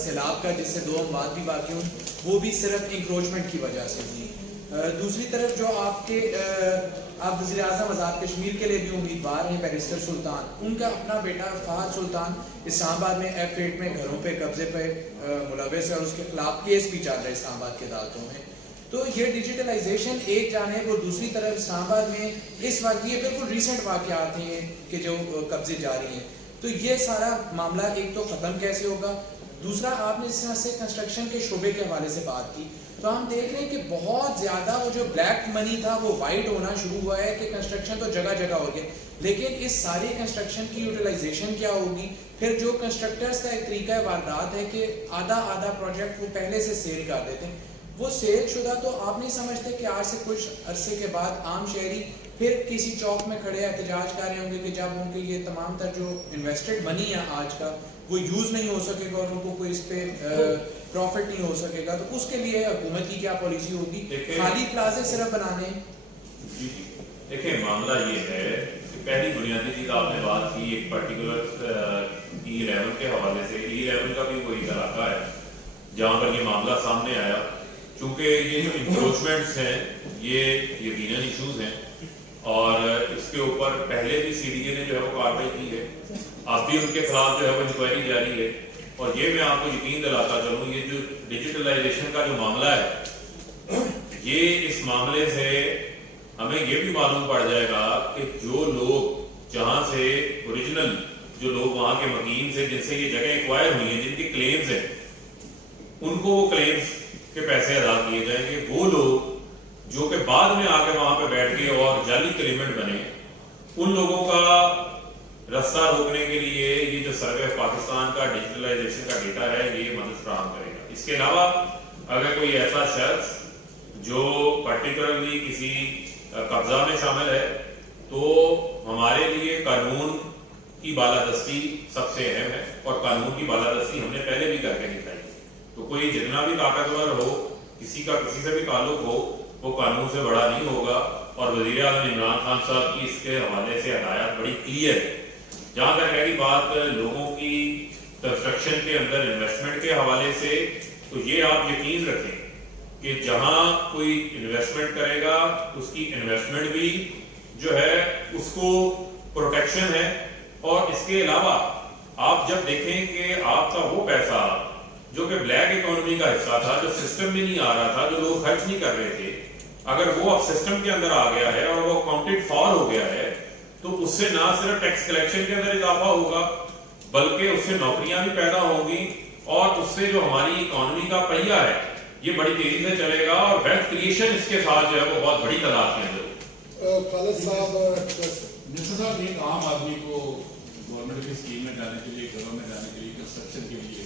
سیلاب کا جس سے 2 اموات بھی واقع ہوئی وہ بھی صرف انکروچمنٹ کی وجہ سے ہوئی. دوسری طرف جو آپ وزیر اعظم آزاد کشمیر کے لیے بھی امیدوار ہیں بیرسٹر سلطان, ان کا اپنا بیٹا فہد سلطان اسلام آباد میں F8 میں گھروں پہ قبضے پہ ملوث ہے اور اس کے خلاف کیس بھی چل رہا ہے اسلام آباد کی عدالتوں میں. تو یہ ڈیجیٹلائزیشن ایک جانب اور دوسری طرف اسلام آباد میں اس وقت یہ بالکل ریسنٹ واقعات ہیں کہ جو قبضے جاری ہیں. تو یہ سارا معاملہ ایک تو ختم کیسے ہوگا, دوسرا آپ نے اس طرح سے کنسٹرکشن کے شعبے کے حوالے سے بات کی تو ہم دیکھ رہے ہیں کہ بہت زیادہ وہ جو بلیک منی تھا وہ وائٹ ہونا شروع ہوا ہے کہ کنسٹرکشن تو جگہ جگہ ہو گیا, لیکن اس ساری کنسٹرکشن کی یوٹیلائزیشن کیا ہوگی. پھر جو کنسٹرکٹرز کا ایک طریقہ واردات ہے کہ آدھا پروجیکٹ وہ پہلے سے سیل کر دیتے ہیں, وہ سیل شدہ تو آپ نہیں سمجھتے کہ آج سے کچھ عرصے کے بعد عام شہری پھر کسی چوک میں کھڑے احتجاج کر رہے ہوں گے کہ جب ان کے یہ تمام تر جو انویسٹڈ منی ہے آج کا وہ یوز نہیں ہو سکے گا اور ان کو کوئی اس پہ پروفٹ نہیں ہو سکے گا, تو اس کے لیے حکومت کی کیا پالیسی ہوگی؟ خالی پلازے صرف بنانے ہیں. جی دیکھیں معاملہ یہ ہے کہ پہلی بنیادی چیز آپ نے بات کی ایک پرٹیکولر E11 کے حوالے سے. E11 کا بھی وہی علاقہ ہے جہاں پر یہ معاملہ سامنے آیا. چونکہ یہ جو انکروچمنٹس ہیں یہ یقیناً ایشوز ہیں اور اس کے اوپر پہلے بھی CDA نے جو ہے وہ کارروائی کی ہے, اب بھی ان کے خلاف جو ہے وہ انکوائری جاری ہے. اور یہ میں آپ کو یقین دلاتا چلوں یہ جو ڈیجیٹلائزیشن کا جو معاملہ ہے یہ اس معاملے سے ہمیں یہ بھی معلوم پڑ جائے گا کہ جو لوگ جہاں سے اوریجنل جو لوگ وہاں کے مکین سے جن سے یہ جگہ ایکوائر ہوئی ہیں جن کی کلیمز ہیں ان کو وہ کلیمز کے پیسے ادا کیے جائیں گے. وہ لوگ جو کہ بعد میں آ کے وہاں پہ بیٹھ گئے اور جعلی کلیمنٹ بنے ان لوگوں کا رستہ روکنے کے لیے یہ جو سروے آف پاکستان کا ڈیجیٹلائزیشن کا ڈیٹا ہے یہ مدد فراہم کرے گا. اس کے علاوہ اگر کوئی ایسا شخص جو پرٹیکولرلی کسی قبضہ میں شامل ہے تو ہمارے لیے قانون کی بالادستی سب سے اہم ہے اور قانون کی بالادستی ہم نے پہلے بھی کر کے دکھائی. تو کوئی جتنا بھی طاقتور ہو کسی کا کسی سے بھی تعلق ہو وہ قانون سے بڑا نہیں ہوگا. اور وزیر اعظم عمران خان صاحب کی اس کے حوالے سے ہدایات بڑی کلیئر ہے. جہاں تک رہی بات لوگوں کی کنسٹرکشن کے اندر انویسٹمنٹ کے حوالے سے تو یہ آپ یقین رکھیں کہ جہاں کوئی انویسٹمنٹ کرے گا اس کی انویسٹمنٹ بھی جو ہے اس کو پروٹیکشن ہے. اور اس کے علاوہ آپ جب دیکھیں کہ آپ کا وہ پیسہ جو کہ بلیک اکانومی کا حصہ تھا جو سسٹم میں نہیں آ رہا تھا جو لوگ خرچ نہیں کر رہے تھے اگر وہ اب سسٹم کے اندر آ گیا ہے اور وہ اکاؤنٹڈ فار ہو گیا ہے تو اس سے نہ صرف ٹیکس کلیکشن کے اندر اضافہ ہوگا بلکہ اس سے نوکریاں بھی پیدا ہوں گی اور اس سے جو ہماری اکانومی کا پہیہ ہے یہ بڑی تیزی سے چلے گا اور ویلتھ کریشن اس کے ساتھ جو ہے وہ بہت بڑی تعداد کے اندر. خالد صاحب مرزا صاحب ایک عام آدمی کو گورنمنٹ کی اسکیم میں جانے کے لیے گھروں میں جانے کے لیے کنسٹرکشن کے لیے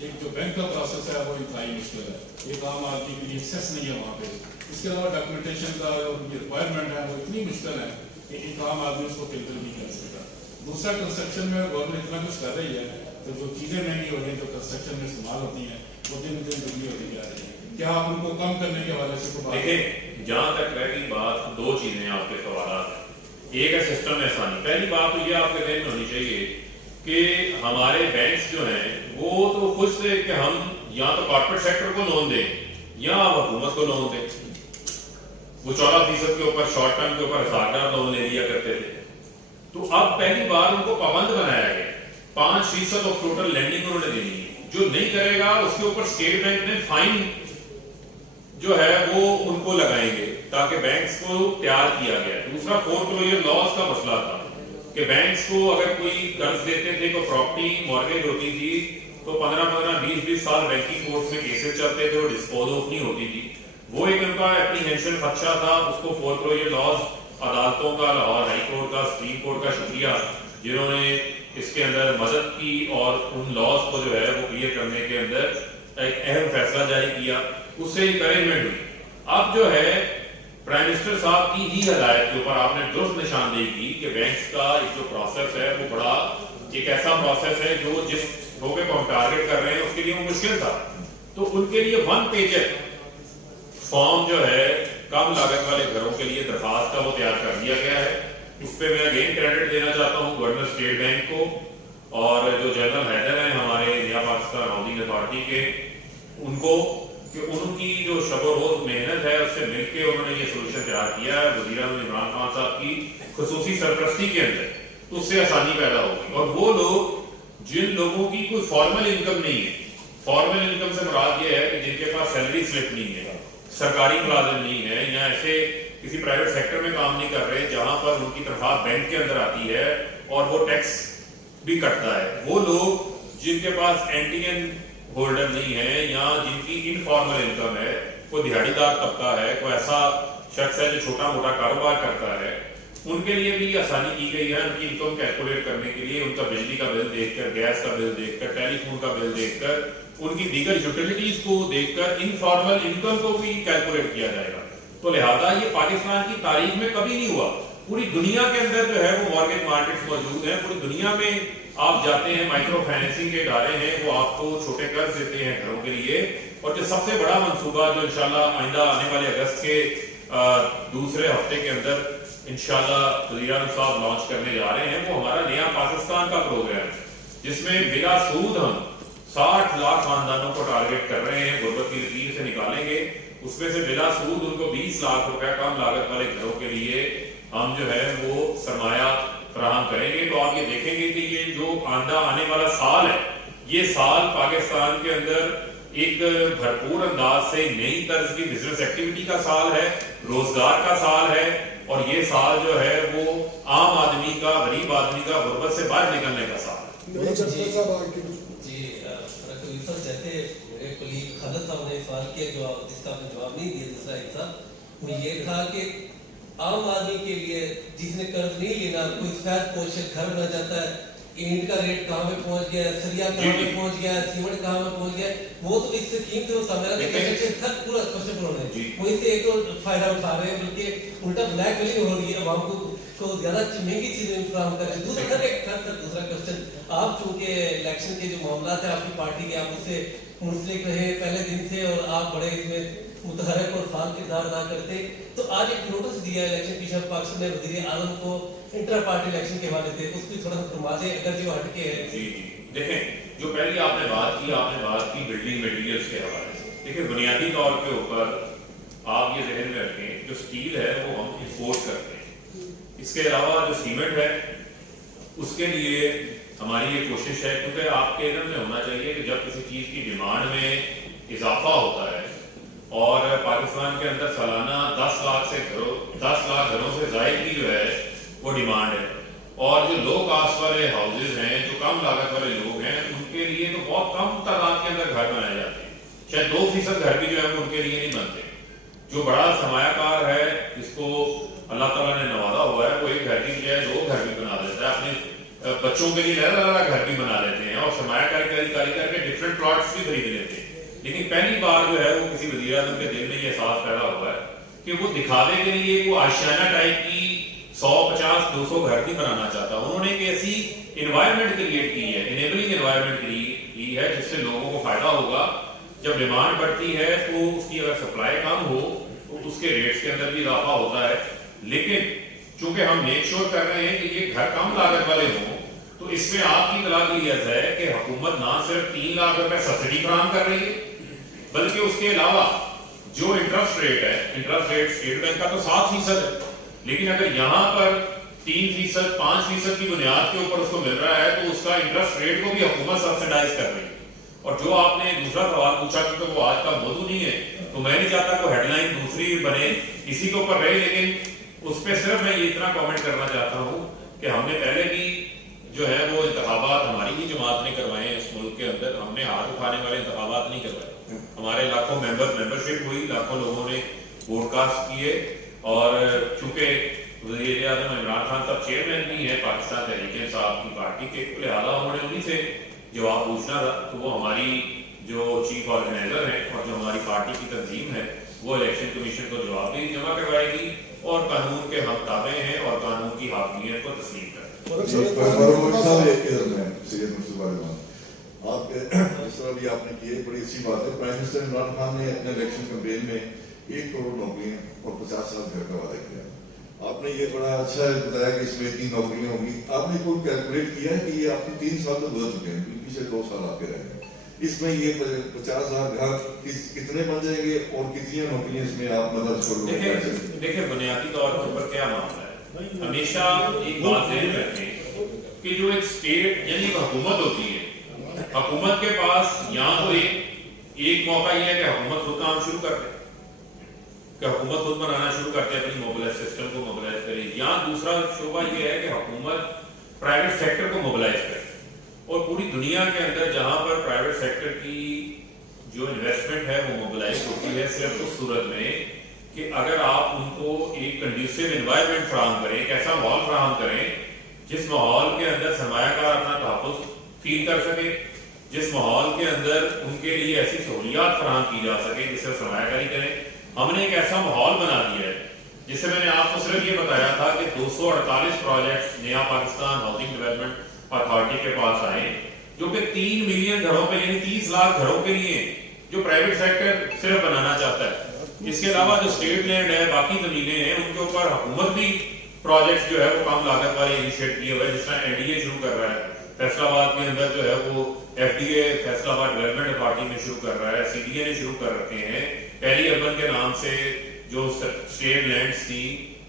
ایک جو بینک کا پروسیس ہے وہ انتہائی مشکل ہے. ایک عام آدمی کے لیے ایکسیس نہیں ہے وہاں پہ. اس کے علاوہ ڈاکومنٹیشن کا جو ریکوائرمنٹ ہے وہ اتنی مشکل ہے کہ ایک عام آدمی اس کو فلٹر نہیں کر سکتا. دوسرا کنسٹرکشن میں گورنمنٹ اتنا کچھ کر رہی ہے تو جو چیزیں مہنگی ہو رہی ہیں جو کنسٹرکشن میں استعمال ہوتی ہیں وہ دن دن مہنگی ہوتی جا رہی ہیں. کیا آپ ان کو کم کرنے کے حوالے سے دیکھیں جہاں تک رہ گئی بات دو چیزیں آپ کے سوالات ہیں. ایک ہے سسٹم میں آسانی. پہلی بات تو یہ آپ کے ذہن میں ہونی چاہیے کہ ہمارے بینکس جو ہیں وہ تو خود سے کہ ہم یا تو کارپوریٹ سیکٹر کو لون دیں یا آپ حکومت کو لون دیں. وہ 14% کے اوپر شارٹ ٹرم کے اوپر 1000 لون لے لیا کرتے تھے. تو اب پہلی بار ان کو پابند بنایا گیا 5% آف ٹوٹل لینڈنگ انہوں نے دینی ہے. جو نہیں کرے گا اس کے اوپر اسٹیٹ بینک نے فائن جو ہے وہ ان کو لگائیں گے تاکہ بینکس کو تیار کیا گیا. دوسرا فورکلوجر لاس کا مسئلہ تھا کہ بینکس کو اگر کوئی قرض دیتے تھے تو پراپرٹی مارگیج ہوتی تھی تو 15-20 سال بینکنگ کورٹس میں کیسز چلتے تھے اور ڈسپوز آف نہیں ہوتی تھی. وہ ایک ان کا اپریہینشن خدشہ تھا. اس کو فورکلوجر لاس عدالتوں کا لاہور ہائی کورٹ کا سپریم کورٹ کا شکریہ جنہوں نے اس کے اندر مدد کی اور ان لاس کو جو ہے وہ کلیئر کرنے کے اندر ایک اہم فیصلہ جاری کیا. اس سے انکریجمنٹ ہوئی. اب جو ہے پرائم منسٹر صاحب کی ہی ہدایت کے اوپر آپ نے درست نشاندہی کی کہ بینکس کا ایک جو پروسیس ہے وہ بڑا ایک ایسا پروسیس ہے جو جس شعبے کو ہم ٹارگیٹ کر رہے ہیں اس کے لیے وہ مشکل تھا. تو ان کے لیے 1 پیجر فارم جو ہے کم لاگت والے گھروں کے لیے درخواست کا وہ تیار کر دیا گیا ہے. اس پہ میں اگین کریڈٹ دینا چاہتا ہوں گورنر اسٹیٹ بینک کو اور جو جنرل حیدر ہیں ہمارے نیا پاکستان ہاؤسنگ اتھارٹی کے، ان کو کہ ان کی جو شب و روز محنت ہے اس سے مل کے انہوں نے یہ سولوشن تیار کیا ہے وزیر اعظم عمران خان صاحب کی خصوصی سرپرستی کے اندر، تو اس سے آسانی پیدا ہوگی. اور وہ لوگ جن لوگوں کی کوئی فارمل انکم نہیں ہے، فارمل انکم سے مراد یہ ہے کہ جن کے پاس سیلری سلپ نہیں ہے، سرکاری ملازم نہیں ہے، یا ایسے کسی پرائیویٹ سیکٹر میں کام نہیں کر رہے جہاں پر ان کی تنخواہ بینک کے اندر آتی ہے اور وہ ٹیکس بھی کٹتا ہے، وہ لوگ جن کے پاس اینٹین ہولڈر نہیں ہے یا جن کی انفارمل انکم ہے، کوئی دیہڑی دار طبقہ ہے، کوئی ایسا شخص ہے جو چھوٹا موٹا کاروبار کرتا ہے، ان کے لیے بھی آسانی کی گئی ہے ان کی انکم کیلکولیٹ کرنے کے لیے. ان کا بجلی کا بل دیکھ کر، گیس کا بل دیکھ کر، ٹیلی فون کا بل دیکھ کر، ان کی دیگر یوٹیلیٹیز کو دیکھ کر انفارمل انکم کو بھی کیلکولیٹ کیا جائے گا. تو لہذا یہ پاکستان کی تاریخ میں کبھی نہیں ہوا. پوری دنیا کے اندر جو ہے وہ مارکیٹ مارکیٹس موجود ہیں، پوری دنیا میں آپ جاتے ہیں مائکرو فائنینسنگ کے ادارے ہیں، وہ آپ کو چھوٹے قرض دیتے ہیں گھروں کے لیے. اور جو سب سے بڑا منصوبہ جو انشاءاللہ آئندہ آنے والے اگست کے دوسرے ہفتے کے اندر انشاءاللہ وزیر اعظم صاحب لانچ کرنے جا رہے ہیں، وہ ہمارا نیا پاکستان کا پروگرام ہے، جس میں بلا سود ہم 60 لاکھ خاندانوں کو ٹارگٹ کر رہے ہیں، غربت کی لکیر سے نکالیں گے. اس میں سے بلا سود ان کو 20 لاکھ روپے کم لاگت والے گھروں کے لیے ہم جو ہے وہ سرمایہ فراہم کریں گے. تو آپ یہ دیکھیں گے کہ یہ جو آنے والا سال ہے، یہ سال پاکستان کے اندر ایک بھرپور انداز سے نئی طرز کی بزنس ایکٹیویٹی کا سال ہے، روزگار کا سال ہے، اور یہ سال جو ہے وہ عام آدمی کا، غریب آدمی کا غربت سے باہر نکلنے کا سال ہے. جی جیسے میرے کولیگ خالد صاحب نے سوال کیا، جس کا جواب نہیں دیا، دوسرا حصہ وہ یہ تھا کہ عام آدمی کے لیے جس نے قرض نہیں لینا، کوئی سفید پوش گھر بنا جاتا ہے، اینٹ کا ریٹ کہاں پہ پہنچ گیا ہے، سریا کہاں پہ پہنچ گیا ہے، سیمنٹ کہاں پہ پہنچ گیا ہے، وہ تو اس اسکیم سے وہ سامنے پورا کوشچن ہو رہے ہیں، وہ اس سے ایک تو فائدہ اٹھا رہے ہیں، بلکہ الٹا بلیک میلنگ ہو رہی ہے، عوام کو زیادہ مہنگی چیزیں فراہم کر رہے ہیں. دوسرا کوشچن، آپ چونکہ الیکشن کے جو معاملات ہیں آپ کی پارٹی کے، آپ اس سے منسلک رہے پہلے دن سے اور آپ بڑے اس میں متحرک اور فعال کردار ادا کرتے، تو آج ایک نوٹس دیا ہے الیکشن کمیشن پاکستان نے وزیر اعظم کو انٹر پارٹی الیکشن کے حوالے سے، اس کی تھوڑا سا فرما دیں اگر جو ہٹ کے ہے. جی دیکھیں، جو پہلی آپ نے بات کی بلڈنگ مٹیریلز کے حوالے سے. دیکھیں بنیادی طور کے اوپر آپ یہ ذہن میں رکھیں، جو سٹیل ہے وہ ہم امپورٹ کرتے ہیں. اس کے علاوہ جو سیمنٹ ہے اس کے لیے ہماری یہ کوشش ہے، کیونکہ آپ کے علم میں ہونا چاہیے کہ جب کسی چیز کی ڈیمانڈ میں اضافہ ہوتا ہے اور پاکستان کے اندر سالانہ 10 لاکھ گھروں سے زائد کی جو ہے وہ ڈیمانڈ ہے، اور جو لو کاسٹ والے ہاؤسز ہیں، جو کم لاگت والے لوگ ہیں، ان کے لیے تو بہت کم تعداد کے اندر گھر بنائے جاتے ہیں. شاید 2% گھر بھی جو ہے ان کے لیے نہیں بنتے. جو بڑا سرمایہ کار ہے جس کو اللہ تعالیٰ نے نوازا ہوا ہے، وہ ایک گھر کی بجائے 2 گھر بھی بنا دیتا ہے، اپنے بچوں کے لیے لہذا گھر بھی بنا لیتے ہیں اور سرمایہ کاری کر کے ڈفرینٹ پلاٹس بھی خرید لیتے ہیں. لیکن پہلی بار جو ہے وہ کسی وزیر اعظم کے دل میں یہ احساس پیدا ہوا ہے کہ وہ دکھاوے کے لیے وہ آشیانہ ٹائپ کی 150-200 گھر نہیں بنانا چاہتا. انہوں نے ایک ایسی انوائرمنٹ کریٹ کی ہے، انیبلنگ انوائرمنٹ کی ہے جس سے لوگوں کو فائدہ ہوگا. جب ڈیمانڈ بڑھتی ہے تو اس کی اگر سپلائی کم ہو تو اس کے ریٹس کے اندر بھی اضافہ ہوتا ہے. لیکن چونکہ ہم میک شور کر رہے ہیں کہ یہ گھر کم لاگت والے ہوں، تو اس میں آپ کی اطلاعیت ہے کہ حکومت نہ صرف 3 لاکھ روپے سبسڈی فراہم کر رہی ہے، بلکہ اس کے علاوہ جو انٹرسٹ ریٹ ہے، انٹرسٹ ریٹ اسٹیٹ بینک کا تو 7% ہے، لیکن اگر یہاں پر 3%, 5% کی بنیاد کے اوپر اس کو مل رہا ہے تو اس کا انٹرسٹ ریٹ کو بھی حکومت سبسڈائز کر رہی ہے. اور جو آپ نے دوسرا سوال پوچھا کیونکہ وہ آج کا موضوع نہیں ہے، تو میں نہیں چاہتا کوئی ہیڈ لائن دوسری بنے اسی کے اوپر رہے، لیکن اس پہ صرف میں یہ اتنا کامنٹ کرنا چاہتا ہوں کہ ہم نے پہلے بھی جو ہے وہ انتخابات ہماری ہی جماعت نے کروائے ہیں اس ملک کے اندر. ہم نے ہاتھ اٹھانے والے انتخابات نہیں کروائے، ہمارے لاکھوں ممبرشپ ہوئی، لاکھوں لوگوں نے ووٹ کاسٹ کیے. اور چونکہ وزیر اعظم عمران خان صاحب چیئرمین بھی ہیں پاکستان تحریک انصاف کی پارٹی کے، لہٰذا انہوں نے انہیں سے جواب پوچھنا تھا. تو وہ ہماری جو چیف آرگنائزر ہیں اور جو ہماری پارٹی کی تنظیم ہے وہ الیکشن کمیشن کو جواب بھی جمع کروائے گی اور قانون کے ہم تابع ہیں اور قانون کی حاکمیت کو تسلیم کریں. آپ جس طرح بھی آپ نے کی ہے بڑی اچھی بات ہے. پرائم منسٹر عمران خان نے اپنے الیکشن کمپین میں 1 کروڑ نوکریاں اور 50 سال گھر کا وعدہ کیا. آپ نے یہ بڑا اچھا بتایا کہ اس میں اتنی نوکریاں ہوں گی. آپ نے کوئی کیلکولیٹ کیا ہے کہ یہ آپ کے 3 سال تو گزر چکے ہیں, پیچھے 2 سال آپ کے رہ گئے, اس میں یہ 50,000 گھر کتنے بن جائیں گے اور کتنی نوکریاں اس میں آپ مدد چھوڑ؟ دیکھیں بنیادی طور پر کیا معاملہ ہے, ہمیشہ ایک بات ذہن میں رکھیں کہ جو ایک اسٹیٹ یعنی ایک حکومت ہوتی ہے, حکومت کے پاس یہاں تو ایک موقع یہ ہے کہ حکومت خود کام شروع کر دے, کہ حکومت خود بنانا شروع کرتے ہیں اپنی موبلائز سسٹم کو موبلائز کرے. یہاں دوسرا شعبہ یہ ہے کہ حکومت پرائیویٹ سیکٹر کو موبلائز کرے, اور پوری دنیا کے اندر جہاں پر پرائیویٹ سیکٹر کی جو انویسٹمنٹ ہے وہ موبلائز ہوتی ہے صرف اس صورت میں کہ اگر آپ ان کو ایک کنڈیوسو انوائرمنٹ فراہم کریں, ایک ایسا ماحول فراہم کریں جس ماحول کے اندر سرمایہ کار اپنا تحفظ فیل کر سکے, جس ماحول کے اندر ان کے لیے ایسی سہولیات فراہم کی جا سکے جس سے سرمایہ کاری کریں. ہم نے ایک ایسا ماحول بنا دیا ہے جس سے میں نے آپ کو صرف یہ بتایا تھا کہ 248 پروجیکٹس نیا پاکستان ہاؤسنگ ڈیولپمنٹ اتھارٹی کے پاس آئے جو کہ 3 ملین گھروں پہ یعنی 30 لاکھ گھروں کے لیے جو پرائیویٹ سیکٹر صرف بنانا چاہتا ہے. اس کے علاوہ جو اسٹیٹ لینڈ ہے, باقی زمینیں ہیں, ان کے اوپر حکومت بھی پروجیکٹس جو ہے وہ کم لاگت والے انیشیٹ کیے ہوئے, جس طرح NDA شروع کر رہا ہے فیصل آباد کے اندر جو ہے وہ FDA فیصل آباد ڈیولپمنٹ اتھارٹی میں شروع کر رہا ہے, CDA نے شروع کر رکھے ہیں. پہلی اربن کے نام سے جو اسٹیٹ لینڈس تھی,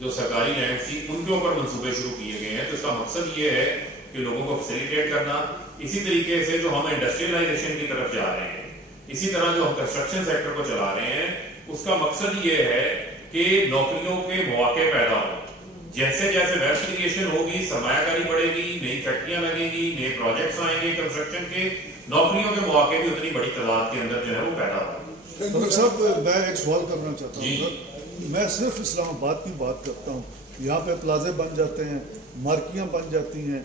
جو سرکاری لینڈس تھی, ان کے اوپر منصوبے شروع کیے گئے ہیں. تو اس کا مقصد یہ ہے کہ لوگوں کو فیسیلیٹیٹ کرنا. اسی طریقے سے جو ہم انڈسٹریلائزیشن کی طرف جا رہے ہیں, اسی طرح جو ہم کنسٹرکشن سیکٹر کو چلا رہے ہیں, اس کا مقصد یہ ہے کہ نوکریوں کے مواقع پیدا ہوں. جیسے جیسے ویب کریشن ہوگی, سرمایہ کاری بڑھے گی, نئی فیکٹریاں لگیں گی, نئے پروجیکٹس آئیں گے کنسٹرکشن کے, نوکریوں کے مواقع بھی اتنی بڑی تعداد کے اندر جو ہے وہ پیدا ہوں. ڈاکٹر صاحب میں ایک سوال کرنا چاہتا جی. ہوں. میں صرف اسلام آباد کی بات کرتا ہوں, یہاں پہ پلازے بن جاتے ہیں, مارکیاں بن جاتی ہیں,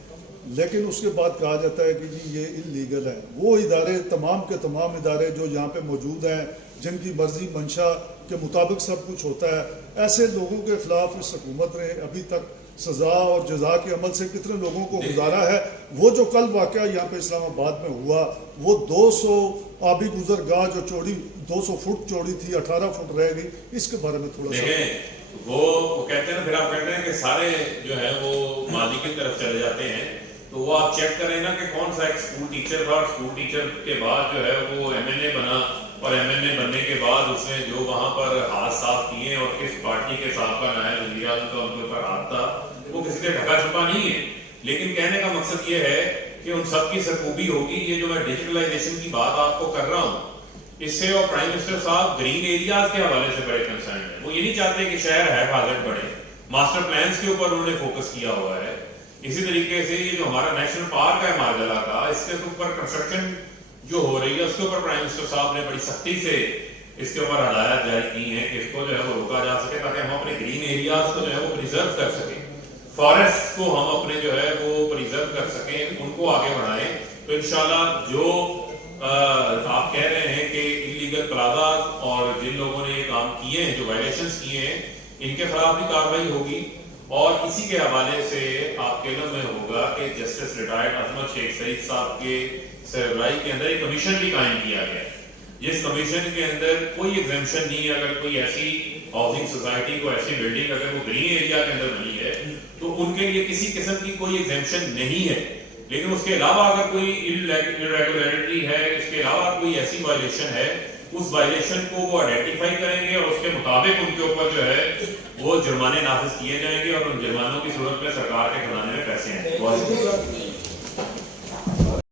لیکن اس کے بعد کہا جاتا ہے کہ جی یہ انلیگل ہے. وہ ادارے تمام کے تمام ادارے جو یہاں پہ موجود ہیں, جن کی مرضی منشا کے مطابق سب کچھ ہوتا ہے, ایسے لوگوں کے خلاف اس حکومت نے ابھی تک سزا اور جزا کے عمل سے کتنے لوگوں کو گزارا ہے. وہ جو کل واقعہ یہاں پہ اسلام آباد میں ہوا, وہ 200 آبی گزرگاہ جو چوڑی 200 فٹ چوڑی تھی 18 فٹ رہ گئی, اس کے بارے میں تھوڑا سا. دیکھیں وہ کہتے ہیں, پھر آپ کہتے ہیں کہ سارے جو ہے وہ ماضی کی طرف چلے جاتے ہیں, تو وہ آپ چیک کریں نا کہ کون سا ایک اسکول ٹیچر تھا, اور اسکول ٹیچر کے بعد جو ہے وہ MLA بنا, اور MLA بننے کے بعد اس نے جو وہاں پر ہاتھ صاف کیے اور کس پارٹی کے سابقہ نائب وزیر اعظم کا ان کے اوپر ہاتھ تھا, وہ کسی سے ڈھکا چھپا نہیں ہے. لیکن کہنے کا مقصد یہ ہے کہ ان سب کی سرکوبی ہوگی. یہ جو میں ڈیجیٹلائزیشن کی بات آپ کو کر رہا ہوں, اس سے اور پرائم منسٹر صاحب گرین ایریاز کے حوالے سے بڑے کنسرن ہیں. وہ یہ نہیں چاہتے کہ شہر ہے حاضر بڑھے, ماسٹر پلانز کے اوپر انہوں نے فوکس کیا ہوا ہے. اسی طریقے سے یہ جو ہمارا نیشنل پارک ہے مارجلہ کا, اس کے اوپر کنسٹرکشن جو ہو رہی ہے, اس کے اوپر پرائم منسٹر صاحب نے بڑی سختی سے اس کے اوپر ہدایات جاری کی ہیں کہ اس کو جو ہے وہ روکا جا سکے, تاکہ ہم اپنے گرین ایریاز کو جو ہے وہ پریزرو کر سکیں, فارسٹ کو ہم اپنے جو ہے وہ پریزرو کر سکیں, ان کو آگے بڑھائیں. تو انشاءاللہ جو آپ کہہ رہے ہیں کہ انلیگل پلازا اور جن لوگوں نے یہ کام کیے ہیں, جو وائلیشنز کیے ہیں, ان کے خلاف بھی کارروائی ہوگی. اور اسی کے حوالے سے آپ کے علم میں ہوگا کہ جسٹس ریٹائرڈ عظمت شیخ سعید صاحب کے سربراہی کے اندر ایک کمیشن بھی قائم کیا گیا ہے, جس کمیشن کے اندر کوئی ایگزمپشن نہیں ہے. اگر کوئی ایسی ہاؤسنگ سوسائٹی کو ایسی بلڈنگ اگر وہ گرین ایریا کے اندر بنی ہے تو ان کے لیے کسی قسم کی کوئی ایگزمپشن نہیں ہے. لیکن اس کے علاوہ اگر کوئی irregularity ہے, اس کے علاوہ کوئی ایسی وائلیشن ہے, اس وائلیشن کو وہ آئیڈینٹیفائی کریں گے اور اس کے مطابق ان کے اوپر جو ہے وہ جرمانے نافذ کیے جائیں گے, اور ان جرمانوں کی صورت میں سرکار کے خزانے میں پیسے ہیں.